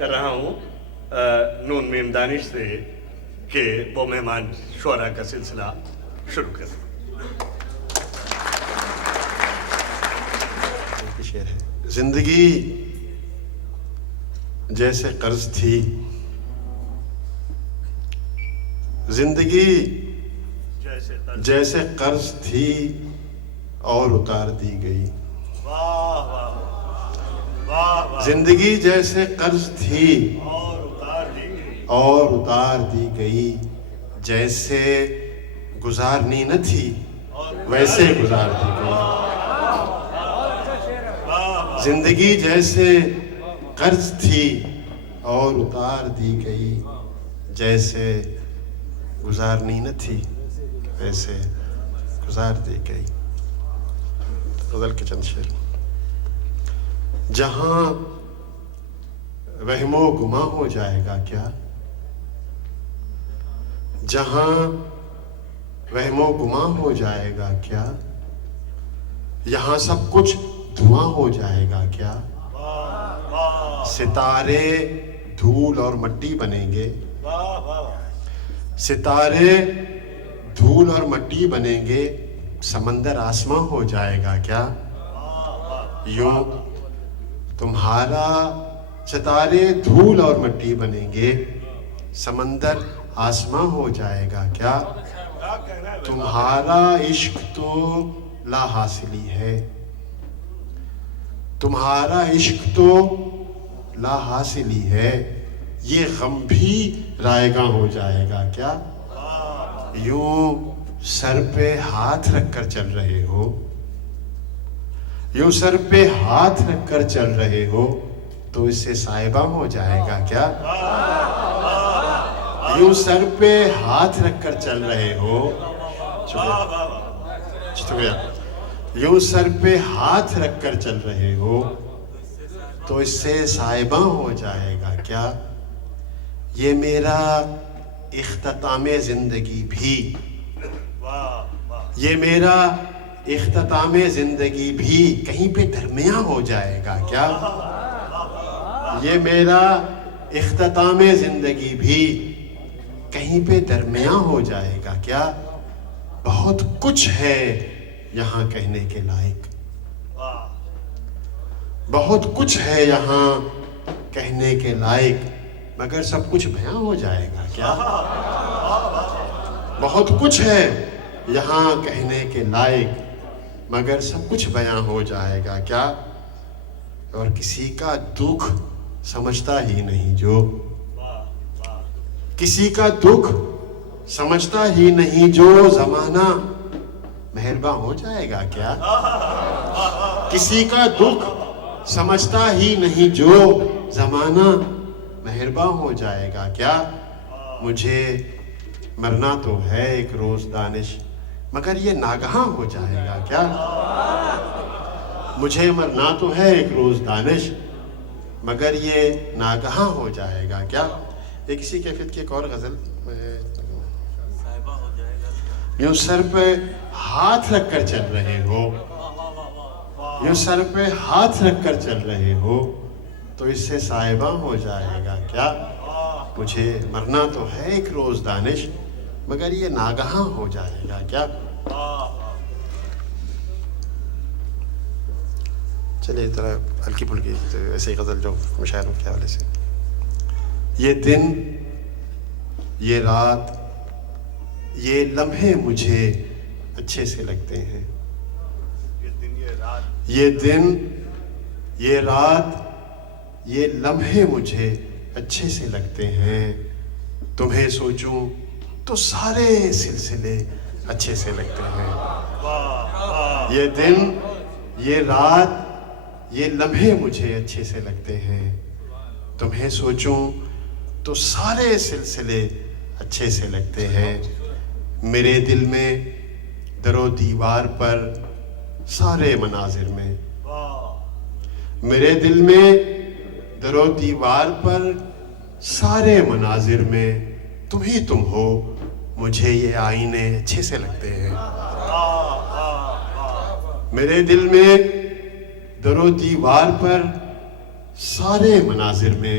کر رہا ہوں نون میم دانش سے کہ وہ مہمان شعرا کا سلسلہ شروع کریں. شعر ہے. زندگی جیسے قرض تھی، زندگی جیسے قرض تھی اور اتار دی گئی. زندگی جیسے قرض تھی اور اتار دی گئی. جیسے گزارنی نہ تھی ویسے گزار دی گئی. زندگی جیسے قرض تھی اور اتار دی گئی. جیسے گزارنی نہ تھی ویسے گزار دی گئی. غزل کے چند شعر. جہاں وہم و گماں ہو جائے گا کیا، جہاں وہم و گماں ہو جائے گا کیا، یہاں سب کچھ دھواں ہو جائے گا کیا. ستارے دھول اور مٹی بنیں گے، ستارے دھول اور مٹی بنیں گے. سمندر آسماں ہو جائے گا کیا. یوں تمہارا ستارے دھول اور مٹی بنیں گے، سمندر آسماں ہو جائے گا کیا. تمہارا عشق تو لا حاصلی ہے، تمہارا عشق تو لا حاصلی ہے. یہ غم بھی رائے گاں ہو جائے گا کیا. یوں سر پہ ہاتھ رکھ کر چل رہے ہو، یوں سر پہ ہاتھ رکھ کر چل رہے ہو تو اس سے صاحبہ ہو جائے گا کیا. یوں سر پہ ہاتھ رکھ کر چل رہے ہو، شکریہ. یوں سر پہ ہاتھ رکھ کر چل رہے ہو تو اس سے صاحبہ ہو جائے گا کیا. یہ میرا اختتام زندگی بھی، یہ میرا اختتام زندگی بھی کہیں پہ درمیاں ہو جائے گا کیا. یہ میرا اختتام زندگی بھی کہیں پہ درمیاں ہو جائے گا کیا. بہت کچھ ہے یہاں کہنے کے لائق، بہت کچھ ہے یہاں کہنے کے لائق، مگر سب کچھ بیاں ہو جائے گا کیا. بہت کچھ ہے یہاں کہنے کے لائق، مگر سب کچھ بیاں ہو جائے گا کیا. اور کسی کا دکھ سمجھتا ہی نہیں جو، کسی کا دکھ سمجھتا ہی نہیں جو، زمانہ مہرباں ہو جائے گا کیا. کسی کا دکھ سمجھتا ہی نہیں جو، زمانہ مہرباں ہو جائے گا کیا. مجھے مرنا تو ہے ایک روز دانش، مگر یہ ناگہاں ہو جائے گا کیا. مجھے مرنا تو ہے ایک روز دانش، مگر یہ ناگہاں ہو جائے گا کیا. ایک اسی کیفیت کی ایک اور غزل. یوں سر پہ ہاتھ رکھ کر چل رہے ہو، یوں سر پہ ہاتھ رکھ کر چل رہے ہو تو اس سے صاحبہ ہو جائے گا کیا. مجھے مرنا تو ہے ایک روز دانش، مگر یہ ناگہاں ہو جائے گا کیا. چلیے ذرا ہلکی پھلکی ایسے ہی غزل جو مشاعروں کے حوالے سے. یہ دن، یہ رات، یہ لمحے مجھے اچھے سے لگتے ہیں. یہ دن، یہ رات، یہ لمحے مجھے اچھے سے لگتے ہیں. تمہیں سوچوں تو سارے سلسلے اچھے سے لگتے ہیں. یہ دن، یہ رات، یہ لمحے مجھے اچھے سے لگتے ہیں. تمہیں سوچوں تو سارے سلسلے اچھے سے لگتے ہیں. میرے دل میں در و دیوار پر سارے مناظر میں، میرے دل میں در و دیوار پر سارے مناظر میں تم ہی تم ہو. مجھے یہ آئینے اچھے سے لگتے ہیں. میرے دل میں در و دیوار پر سارے مناظر میں